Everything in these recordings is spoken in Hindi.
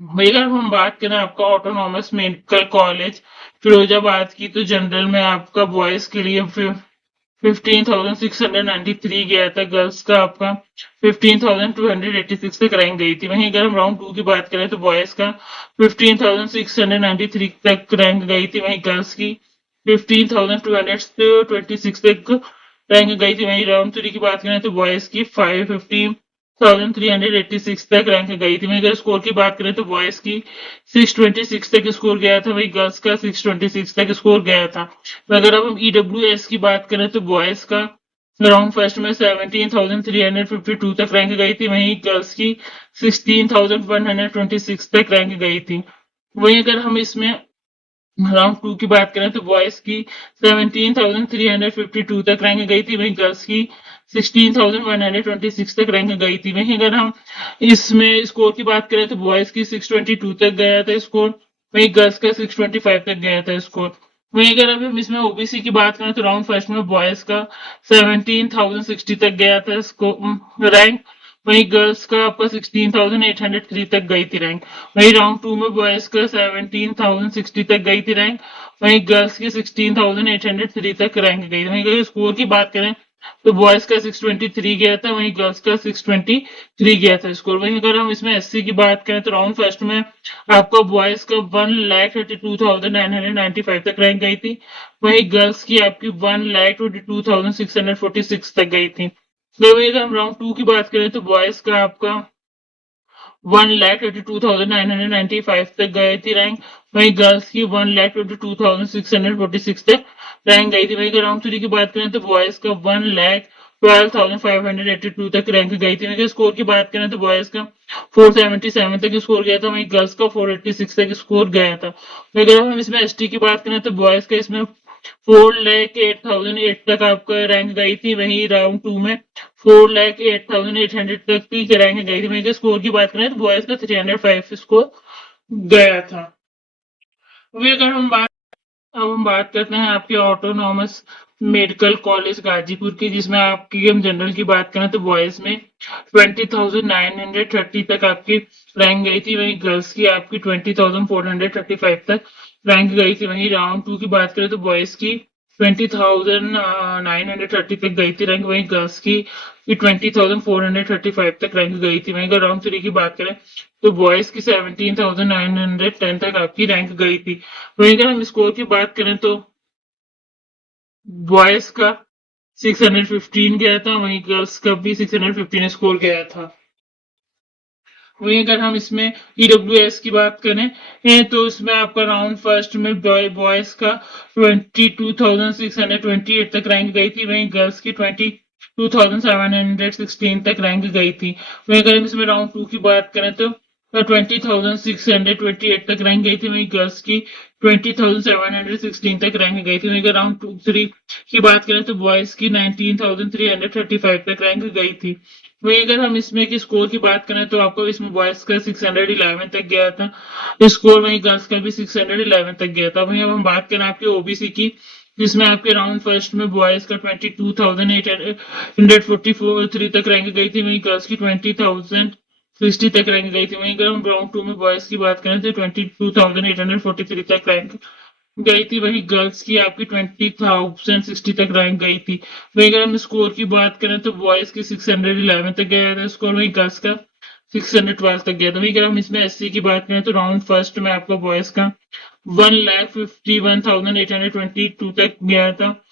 वही अगर हम बात करें आपका ऑटोनॉमस मेडिकल कॉलेज फिरोजाबाद की, तो जनरल में आपका बॉयज के लिए 15,693 गया था। गर्ल्स का आपका 15,286 तक रैंक गई थी। वहीं अगर हम राउंड टू की बात करें तो बॉयज का 15,693 तक रैंक गई थी। वहीं गर्ल्स की 15,226 तक रैंक गई थी। वहीं राउंड थ्री की बात करें तो बॉयज की 515,386 तक रैंक गई थी। वहीं अगर स्कोर की बात करें तो बॉयज की 626 तक स्कोर गया था, वहीं गर्ल्स का 626 तक स्कोर गया था। अगर अब हम ईडब्ल्यू एस की बात करें तो बॉयज का राउंड फर्स्ट में 17,352 तक रैंक गई थी। वहीं गर्ल्स की 16,126 तक रैंक गई थी। वहीं अगर हम इसमें राउंड टू की बात करें तो बॉयज की 17,352 तक रैंक गई थी। वहीं गर्ल्स की 16,126 तक रैंक गई थी। वहीं अगर हम इसमें स्कोर की बात करें तो बॉयज की 622 तक गया था स्कोर, वहीं गर्ल्स का 625 तक गया था स्कोर। वहीं अगर अभी हम इसमें ओबीसी की बात करें तो राउंड फर्स्ट में बॉयज का 17,060 तक गया था स्कोर रैंक, वहीं गर्ल्स का आपका 16,803 तक गई थी रैंक। वहीं राउंड टू में बॉयज का 17,060 तक गई थी रैंक, वहीं गर्ल्स की 16,803 तक रैंक गई। वहीं अगर स्कोर की बात करें तो बॉयज का 623 गया था, वहीं गर्ल्स का 623 गया था स्कोर। वहीं अगर हम इसमें एससी की बात करें तो राउंड फर्स्ट में आपका बॉयज का 1,32,995 तक रैंक गई थी, वहीं गर्ल्स की आपकी 1,22,646 तक गई थी। तो वहीं अगर हम राउंड टू की बात करें तो बॉयज का आपका 1,32,995 तक गई थी रैंक, वहीं गर्ल्स की 1,22,646 तक रैंक गई थी। वहीं अगर राउंड थ्री की बात करें तो बॉयज का 1,12,582 तक रैंक गई थी। वहीं स्कोर की बात करें तो बॉयज का 477 तक स्कोर गया था, वहीं गर्ल्स का 486 तक स्कोर गया था। वहीं अगर हम इसमें एसटी की बात करें तो बॉयज का इसमें 4,08,008 तक आपका रैंक गई थी, वहीं राउंड टू में 4,08,800 तक की रैंक गई थी। वहीं स्कोर की बात करें तो बॉयज का 305 स्कोर गया था। वही अगर हम बात अब हम बात करते हैं आपके ऑटोनॉमस मेडिकल कॉलेज गाजीपुर की, जिसमें आपकी हम जनरल की बात करें तो बॉयज में 20,930 तक आपकी रैंक गई थी, वहीं गर्ल्स की आपकी 20,435 तक रैंक गई थी। वहीं राउंड टू की बात करें तो बॉयज की 20,930 तक गई थी रैंक, वहीं गर्ल्स की 20,435 तक रैंक गई थी। वहीं अगर राउंड थ्री की बात करें तो बॉयज की 17,910 तक आपकी रैंक गई थी। वहीं अगर हम स्कोर की बात करें तो बॉयज का 615 गया था, वहीं गर्ल्स का भी 615 स्कोर गया था। वहीं अगर हम इसमें ईडब्ल्यूएस की बात करें तो इसमें आपका राउंड फर्स्ट में बॉयज का 22,628 तक रैंक गई थी, वहीं गर्ल्स की 22,716 तक रैंक गई थी। वहीं अगर हम इसमें राउंड टू की बात करें तो 20,628 तक रैंक गई थी, वहीं गर्ल्स की 20,716 तक रैंक गई थी। वहीं अगर राउंड टू थ्री की बात करें तो बॉयज की 19,335 तक रैंक गई थी। वहीं अगर हम इसमें की स्कोर की बात करें तो आपको इसमें बॉयज का 611 तक गया था स्कोर, वहीं गर्ल्स का भी 611 तक गया था। वहीं अब हम बात करें आपके ओबीसी की, जिसमें आपके राउंड फर्स्ट में बॉयज का 22,843 तक रैंक गई थी, वहीं गर्ल्स की 20,060 तक रैंक गई थी। वहीं अगर हम राउंड टू में बॉयज की बात करें तो 22,843 तक रैंक गई थी, वहीं गर्ल्स की आपकी 20,060 तक रैंक गई थी। वहीं अगर हम स्कोर की बात करें तो बॉयज की 611 तक गया था स्कोर, वहीं गर्ल्स का 612 तक गया था। वहीं अगर हम इसमें एससी की बात करें तो राउंड फर्स्ट में आपका बॉयज का 1,51,822 तक गया था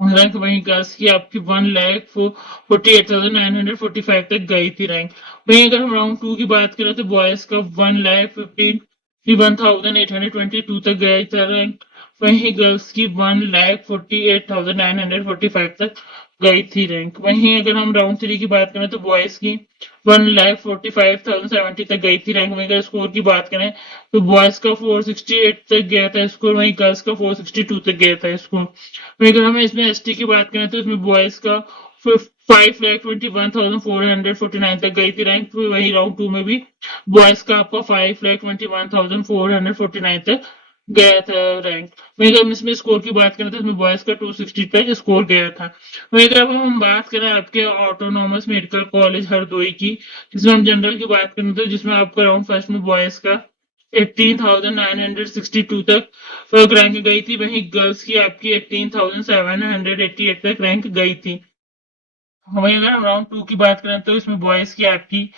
रैंक, वहीं गर्ल्स की आपकी 1,48,945 तक गई थी रैंक। वहीं अगर हम राउंड टू की बात करें तो बॉयज का 1,51,822 तक गया था रैंक, वहीं गर्ल्स की 1,48,945 तक गई थी रैंक। वहीं अगर हम राउंड थ्री की बात करें तो बॉयज की 1,45,070 तक गई थी रैंक। वहीं अगर स्कोर की बात करें तो बॉयज का 468 तक गया था स्कोर, वहीं गर्ल्स का 462 तक गया था स्कोर। वहीं अगर हमें इसमें एसटी की बात करें तो इसमें बॉयज का 5,21,449 तक गई थी रैंक, वही राउंड टू में भी बॉयज का आपका 5,21,449 तक गया था रैंक। वहीं अगर हम इसमें स्कोर की बात करें तो इसमें बॉयज का 260 तक स्कोर गया था। वहीं अगर अब हम बात करें आपके ऑटोनॉमस मेडिकल कॉलेज हरदोई की, जिसमें हम जनरल की बात करें तो जिसमें आपका राउंड फर्स्ट में बॉयज का 18,962 तक रैंक गई थी, वहीं गर्ल्स की आपकी 18,788 तक रैंक गई थी। वहीं अगर हम राउंड टू की बात करें तो इसमें बॉयज की आपकी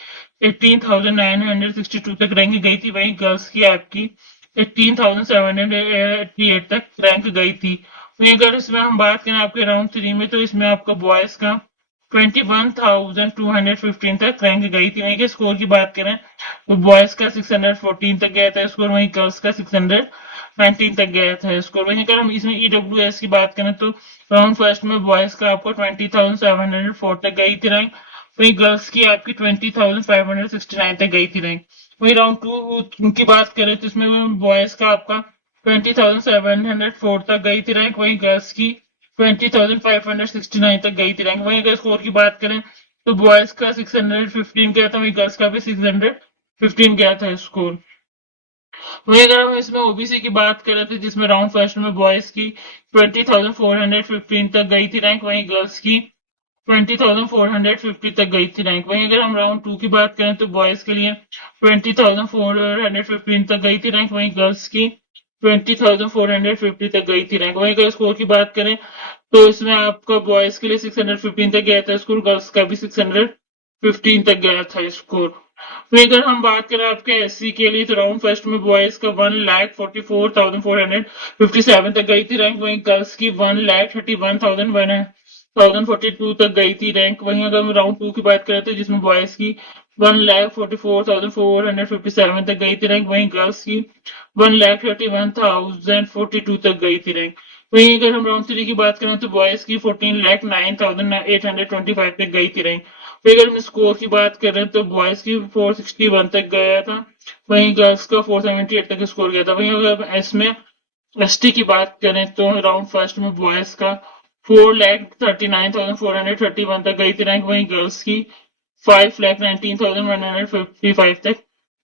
18,962 तक रैंक गई थी, वहीं गर्ल्स की आपकी 18,788 तक रैंक गई थी। वहीं अगर इसमें हम बात करें आपके राउंड थ्री में तो इसमें आपका बॉयज का 21,215 तक रैंक गई थी। वहीं के स्कोर की बात करें तो बॉयज का 614 तक गया था स्कोर, वहीं गर्ल्स का 619 तक गया था स्कोर। वहीं अगर हम इसमें ईडब्ल्यूएस की बात करें तो राउंड फर्स्ट में बॉयज का आपको 20,704 तक गई थी रैंक, वहीं गर्ल्स की आपकी 20,569 तक गई थी रैंक। वहीं राउंड टू की बात करें तो इसमें बॉयज का आपका 20,704 तक गई थी रैंक, वहीं गर्ल्स की 20,569 तक गई थी रैंक। वहीं अगर स्कोर की बात करें तो बॉयज का 615 गया था, वहीं गर्ल्स का भी 615 गया था स्कोर। वहीं अगर हम इसमें ओबीसी की बात करें तो जिसमें राउंड फर्स्ट में बॉयज की 20,415 तक गई थी रैंक, वहीं गर्ल्स की 20,450 तक गई थी रैंक। वहीं अगर हम राउंड टू की बात करें तो बॉयज के लिए 20,415 तक गई थी रैंक, वहीं गर्ल्स की 20,450 तक गई थी रैंक। वहीं अगर स्कोर की बात करें तो इसमें आपका बॉयज के लिए 615 तक गया था स्कोर, गर्ल्स का भी 615 तक गया था स्कोर। वहीं अगर हम बात करें आपके एससी के लिए तो राउंड फर्स्ट में बॉयज का 1,44,457 तक गई थी रैंक, वहीं गर्ल्स की 1,31,142 तक गई थी रैंक। वहीं अगर हम राउंड टू की बात करें तो जिसमें बॉयज की 1,44,457 तक गई थी रैंक, वहीं गर्ल्स की 1,31,042 तक गई थी रैंक। वहीं अगर हम राउंड थ्री की बात करें तो बॉयज की 14,09,825 तक गई थी रैंक। फिर अगर हम स्कोर की बात करें तो बॉयज की 461 तक गया था, वहीं गर्ल्स का 478 तक स्कोर गया था। वहीं अगर इसमें एसटी की बात करें तो राउंड फर्स्ट में बॉयज का 4,39,431 तक गई थी रैंक, वहीं गर्ल्स की 5,19,155 तक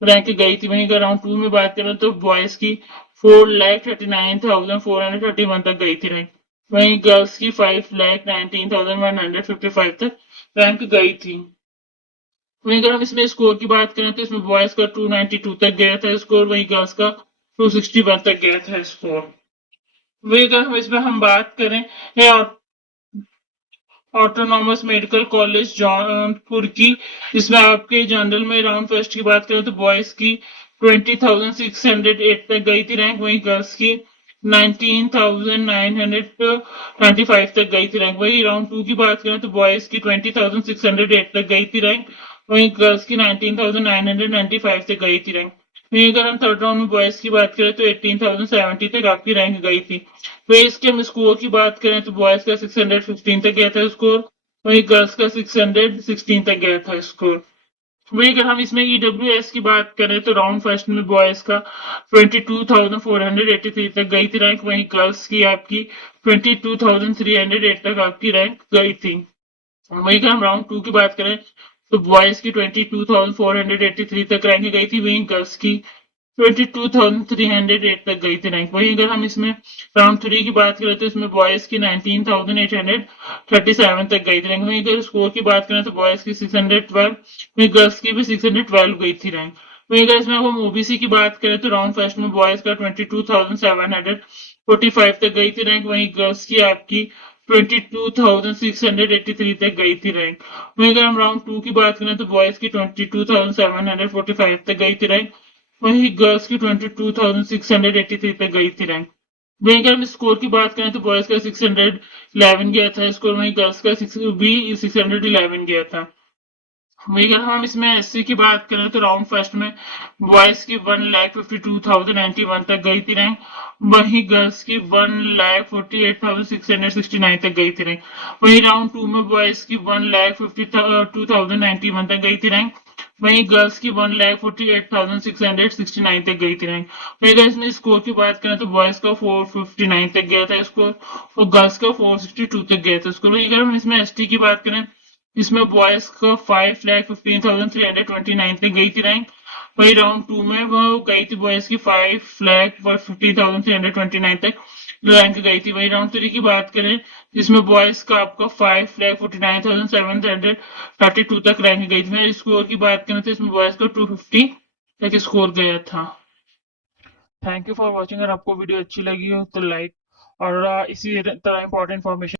रैंक गई थी। वहीं अगर राउंड टू में बात करें तो बॉयज की 4,39,431 तक गई थी रैंक, वहीं गर्ल्स की 5,19,155 तक रैंक गई थी। वहीं अगर हम इसमें स्कोर की बात करें तो इसमें बॉयज का 292 तक गया था स्कोर, वहीं गर्ल्स का 261 तक गया था स्कोर। वहीं अगर हम बात करें ऑटोनॉमस मेडिकल कॉलेज जौनपुर की, इसमें आपके जनरल में राउंड फर्स्ट की बात करें तो बॉयज की 20,608 तक गई थी रैंक, वहीं गर्ल्स की 19,995 तक गई थी रैंक। वहीं राउंड टू की बात करें तो बॉयज की 20,608 तक गई थी रैंक, वहीं गर्ल्स की 19,995 तक गई थी रैंक। वहीं अगर हम थर्ड राउंड में बॉयज की बात करें तो 18,070 तक आपकी रैंक गई थी। वहीं इसके हम स्कोर की बात करें तो बॉयज का 615 तक गया था स्कोर, वहीं गर्ल्स का 616 तक गया था स्कोर। वहीं अगर हम इसमें ईडब्ल्यूएस की बात करें तो राउंड फर्स्ट में बॉयज का 22,483 तक गई थी रैंक, वहीं गर्ल्स की आपकी 22,308 तक आपकी रैंक गई थी। वहीं अगर हम राउंड टू की बात करें तो बॉयज की 22,483 तक रैंक गई थी, वहीं गर्ल्स की 22,308 तक गई थी रैंक। वहीं अगर हम इसमें राउंड थ्री की बात करें तो इसमें बॉयज की 19,837 तक गई थी रैंक, वहीं अगर स्कोर की बात करें तो बॉयज की 612, वहीं गर्ल्स की भी 612 गई थी रैंक। वहीं अगर इसमें हम ओबीसी की बात करें तो राउंड फर्स्ट में बॉयज का 22,745 तक गई थी रैंक, वहीं गर्ल्स की आपकी 22,683 तक गई थी रैंक। वहीं अगर हम राउंड टू की बात करें तो बॉयज की 22,745 तक गई थी रैंक, वहीं गर्ल्स की 22,683 तक गई थी रैंक। वहीं अगर हम स्कोर की बात करें तो बॉयज का 611 गया था स्कोर, वहीं गर्ल्स का 611 गया था। वहीं अगर हम इसमें एससी की बात करें तो राउंड फर्स्ट में बॉयज की 1,52,091 तक गई थी रैंक, वहीं गर्ल्स की 1,48,669 तक गई थी रैंक। वहीं राउंड टू में बॉयज की 1,52,091 तक गई थी रैंक, वहीं गर्ल्स की 1,48,669 तक गई थी रैंक। वहीं अगर इसमें स्कोर की बात करें तो बॉयज का 459 तक गया था स्कोर और गर्ल्स का 462 तक गया था स्कोर। वहीं अगर हम इसमें एसटी की बात करें इसमें बॉयज का 5,15,329 तक गई थी रैंक, वही राउंड 2 में वो गई थी बॉयज की 5,50,329 तक रैंक गई थी। वही राउंड 3 की बात करें जिसमें बॉयज का आपका 5,49,732 तक रैंक गई थी। मैं स्कोर की बात करें तो इसमें बॉयज का 250 तक स्कोर गया था। Thank you for watching. अगर आपको वीडियो अच्छी लगी हो तो लाइक और इसी तरह इंपॉर्टेंट इन्फॉर्मेशन